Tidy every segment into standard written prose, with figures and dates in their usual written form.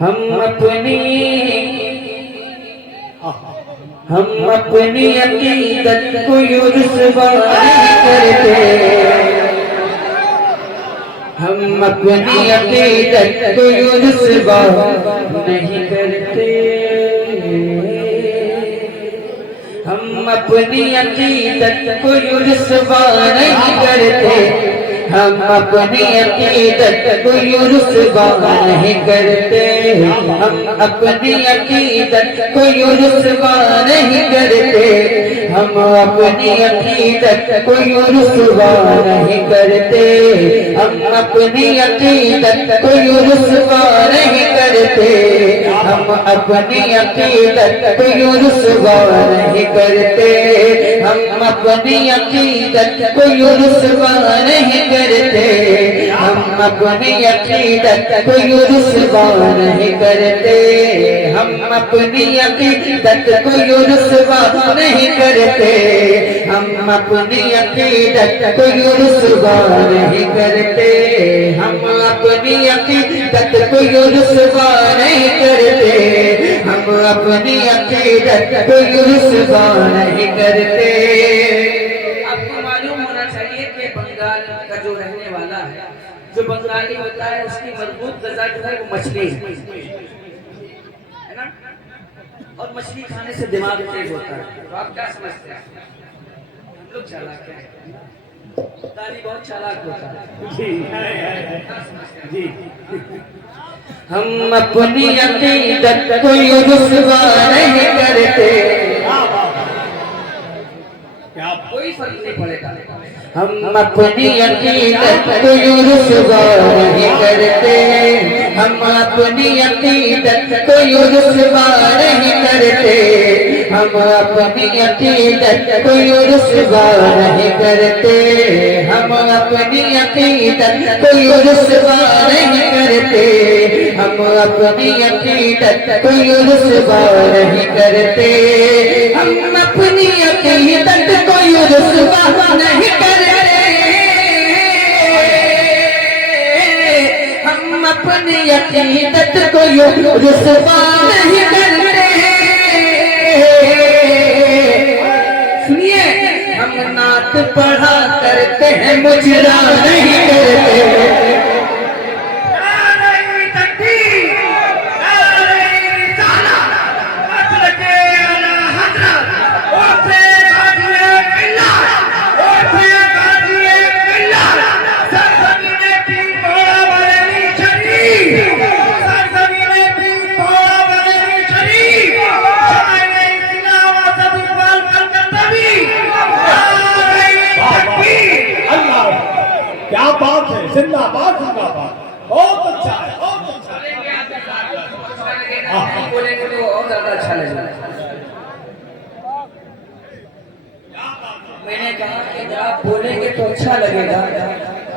हम अपनी अकीदत को रुसवा नहीं करते, हम अपनी अकीदत को रुसवा नहीं करते, हम अपनी अकीदत को रुसवा नहीं करते, हम अपनी अकीदत को रुसवा नहीं करते, हम अपनी अकीदत को रुसवा नहीं करते, हम अपनी अकीदत को रुसवा नहीं करते, हम अपनी अकीदत को रुसवा नहीं करते, हम अपनी अकीदत को रुसवा नहीं करते, हम अपनी अकीदत को रुसवा नहीं करते, हम अपनी अकीदत को रुसवा नहीं करते, हम अपनी अकीदत को रुसवा नहीं करते, हम अपनी अकीदत को रुसवा नहीं करते, हम अपनी अकीदत को रुसवा नहीं करते, हम अपनी अकीदत को रुसवा नहीं करते। आपको मालूम होना चाहिए कि बंगाल का जो रहने वाला है, जो बंगाली होता है, उसकी मजबूत गज़ा जो है वो मछली है ना, और मछली खाने से दिमाग तेज होता है। तो आप क्या समझते हैं? हम लोग चालाक हैं, ताली बहुत चालाक होता है जी। हम अपनी अकीदत को रुसवा नहीं करते, कोई फर्क नहीं पड़ेगा, हम अपनी अकीदत को रुसवा नहीं करते, हम अपनी अकीदत को रुसवा नहीं करते, हम अपनी अकीदत को रुसवा नहीं करते, हम अपनी अकीदत को रुसवा नहीं करते, हम अपनी अकीदत को रुसवा नहीं करते, हम अपनी अकीदत को रुसवा नहीं करते, हम अपनी अकीदत को रुसवा नहीं करते। सुनिए, हम नात पढ़ा करते हैं, मुजरा नहीं करते, क्या बात है, जिंदाबाद जिंदाबाद, बहुत अच्छा है, बहुत अच्छा है। बोलेंगे तो और ज्यादा अच्छा लगेगा। मैंने कहा कि जब आप बोलेंगे तो अच्छा लगेगा,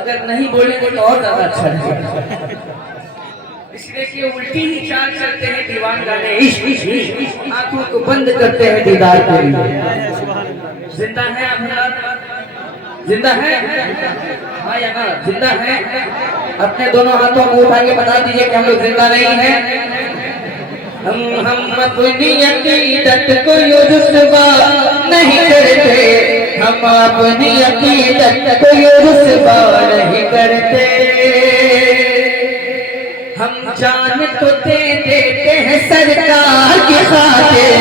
अगर नहीं बोलेंगे तो और ज्यादा अच्छा लगेगा। इसलिए कि उल्टी ही चाल चलते हैं दीवान गाने, आंखों को बंद करते हैं दीदार के लिए। जिंदा है आप, जिंदा है? हाँ या ना? जिंदा है? अपने दोनों हाथों को उठा के बता दीजिए कि हम लोग जिंदा नहीं हैं। हम अपनी अकीदत को रुसवा नहीं करते, हम अपनी अकीदत को रुसवा नहीं करते, हम जान तो दे देते हैं सरकार की खातिर,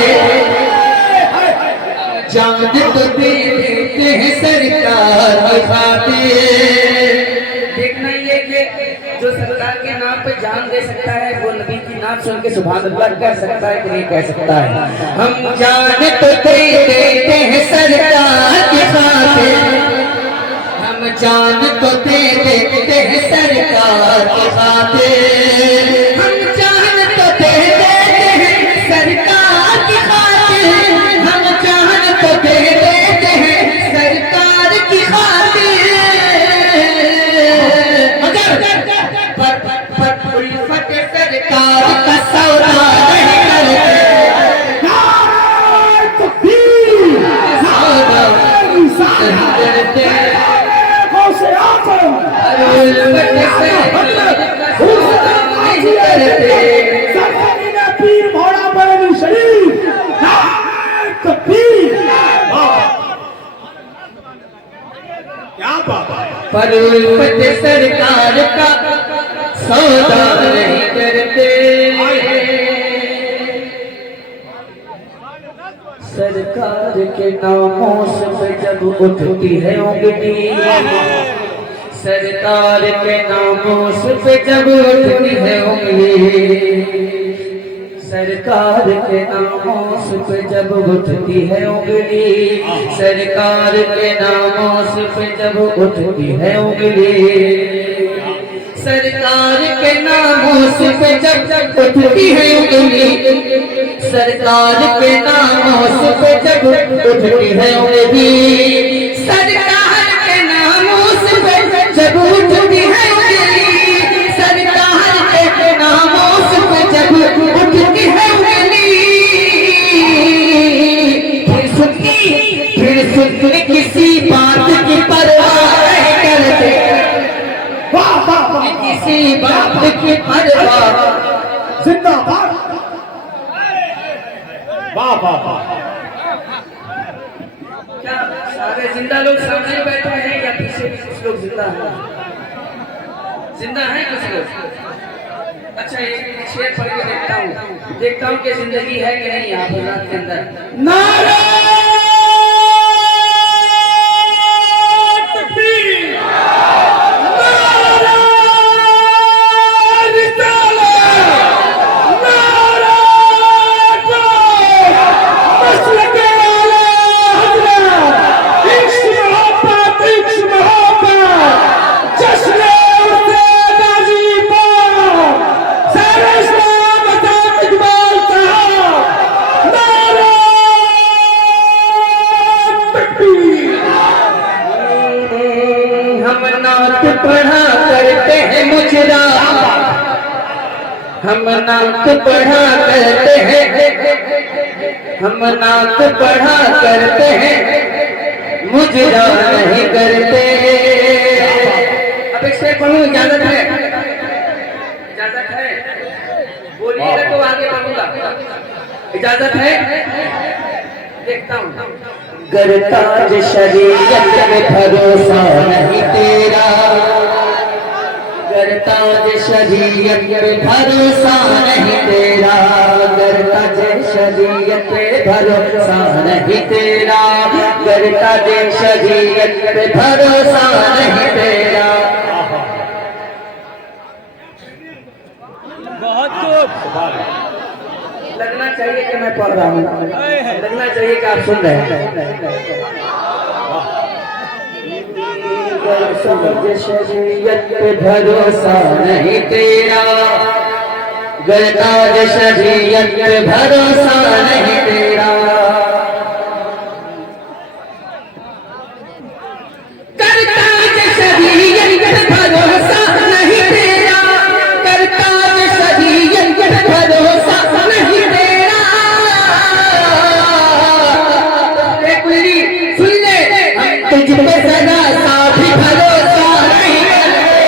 जान तो दे देते हैं सरकार की खातिर। देखना ये कि जो सरकार के नाम पे जान दे सकता है, वो नबी की नाम सुन के सुभान अल्लाह कह सकता है कि नहीं कह सकता है। हम जान तो दे देते हैं सरकार की खातिर, हम जान तो दे देते हैं सरकार की खातिर, हम जान तो दे देते हैं सरकार की खातिर, हम जान तो दे देते हैं सरकार की खातिर, मगर उल्फत सरकार का सौदा नहीं करते, पर उल्फत सरकार का सौदा नहीं करते। सरकार के नामों से जब उठती है उंगली, सरकार के नामों से जब उठती है उंगली, सरकार के नामों पे जब उठती है उंगली, सरकार के नामों पे जब उठती है उंगली, सरकार के नामों पे जब उठती है उंगली, सरकार के नामों पे जब उठती है उंगली, सरकार के नामों पे जब उठती है उंगली, सरकार के नामों पे जब उठती है उंगली, फिर सुन किसी बात की परवाह नहीं करते, किसी बात की परवाह। जिंदाबाद। वाह वाह वाह। क्या सारे जिंदा लोग सामने बैठे हैं या पीछे भी कुछ लोग जिंदा हैं? जिंदा हैं कुछ लोग। अच्छा एक शेर पढ़ के देखता हूँ कि जिंदगी है कि नहीं यहाँ पर रात के अंदर। नारे पढ़ा करते हैं मुजरा, हम नात पढ़ा करते हैं, हम नात पढ़ा करते हैं, मुजरा नहीं करते। अब एक शेर पढ़ूं, इजाजत है? इजाजत है? बोलिएगा तो आगे बढ़ूंगा। इजाजत है? देखता हूँ। गरताज शरीयत में भरोसा नहीं तेरा, गरताज शरीयत में भरोसा नहीं तेरा, गरताज शरीयत में भरोसा नहीं तेरा, गरताज शरीयत में भरोसा नहीं तेरा। बहुत खूब। लगना चाहिए कि मैं पढ़ रहा हूँ, लगना चाहिए कि आप सुन रहे हैं। शरीयत पे भरोसा नहीं तेरा, गरताज शरीयत पे भरोसा नहीं तेरा, गरताज शरीयत पे भरोसा नहीं तेरा, गरताज शरीयत पे भरोसा नहीं तेरा। एक मिनट सुन ले, हम तुझ पे सदा सा भी भरोसा नहीं करते।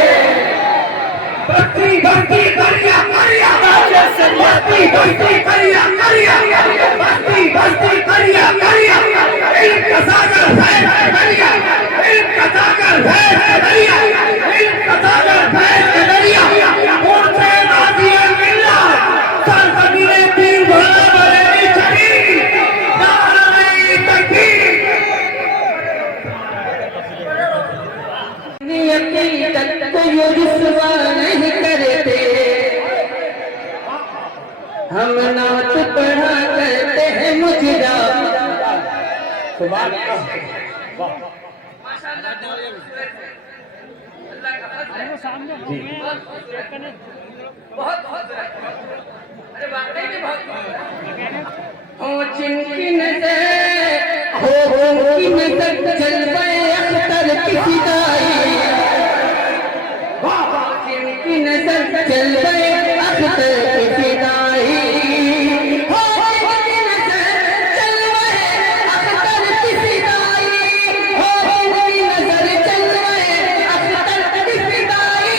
भक्ति भक्ति करिया करिया, भक्ति भक्ति करिया करिया, भक्ति भक्ति करिया करिया, इनका सागर है करिया, इनका सागर है करिया, इनका सागर है करिया। उनसे नादिया मिला सरकतीरे पीर भोला वाले चढ़ी नाराए तकबीर। अकीदत को ये रुसवा नहीं करते, हम नात पढ़ा करते हैं मुजरा। सुभान अल्लाह। बहुत बहुत अरे वाकई में बहुत हो जिनकी नजर हो की नजर जलवे अख्तर की फिदाई, जिनकी नजर जलवे अख्तर की फिदाई, हो जिनकी नजर जलवे अख्तर की फिदाई, हो जिनकी नजर जलवे अख्तर की फिदाई,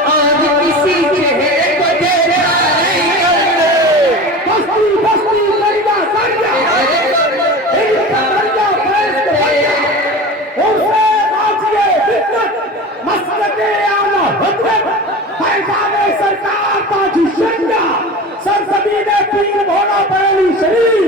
और किसी चेहरे को देखा नहीं करते। शंका सरस्वती ने पीर भोला बरेली शरीफ